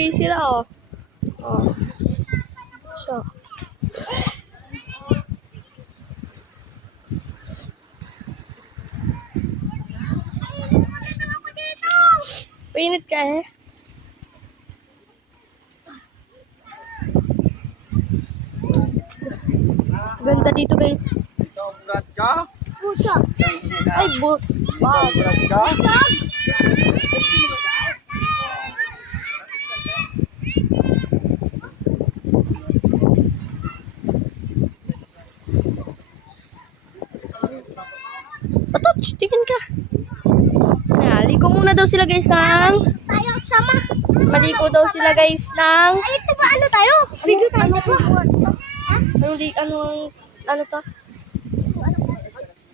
guys sila oh. Oh. So. Painit ka eh. Ganda dito guys. Berat ka? Pusa. Ay, bus. Wow. Berat ka? Bato, tingin ka. Ligo muna daw sila guys ng... Tayo sama. Maligo daw sila guys ng... Ay, ito ba ano tayo? Video tayo ba? Ano to?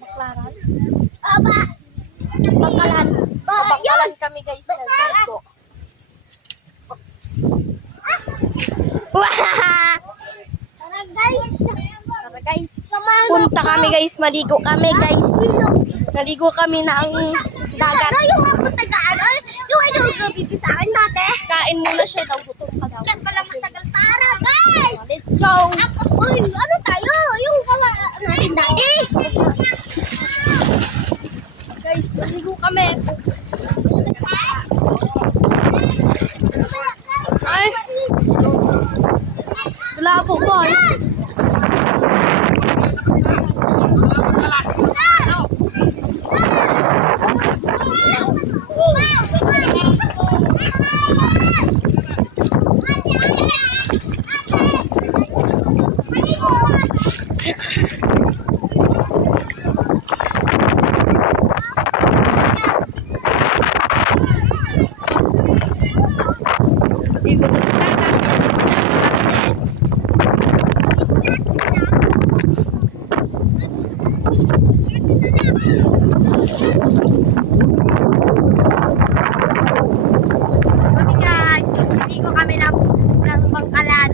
Baklaran? Aba. Bakalan. Bakalan kami guys. Naligo. Tara guys. Tara guys. Samahan Punta kami guys. Maligo kami guys. Naligo kami ng dagat. Ano yung ako tagaan? Yung ikaw gabiti sa akin dati? Kain muna siya daw. Gutom ka daw. Kaya pala matagal. Tara guys. Let's go. Uy, ano tayo? Yung kala natin dati. Guys, maligo kami. Ay. Labo boy. Ikot ang dagat. Kami guys, naligo kami ng bangkalan.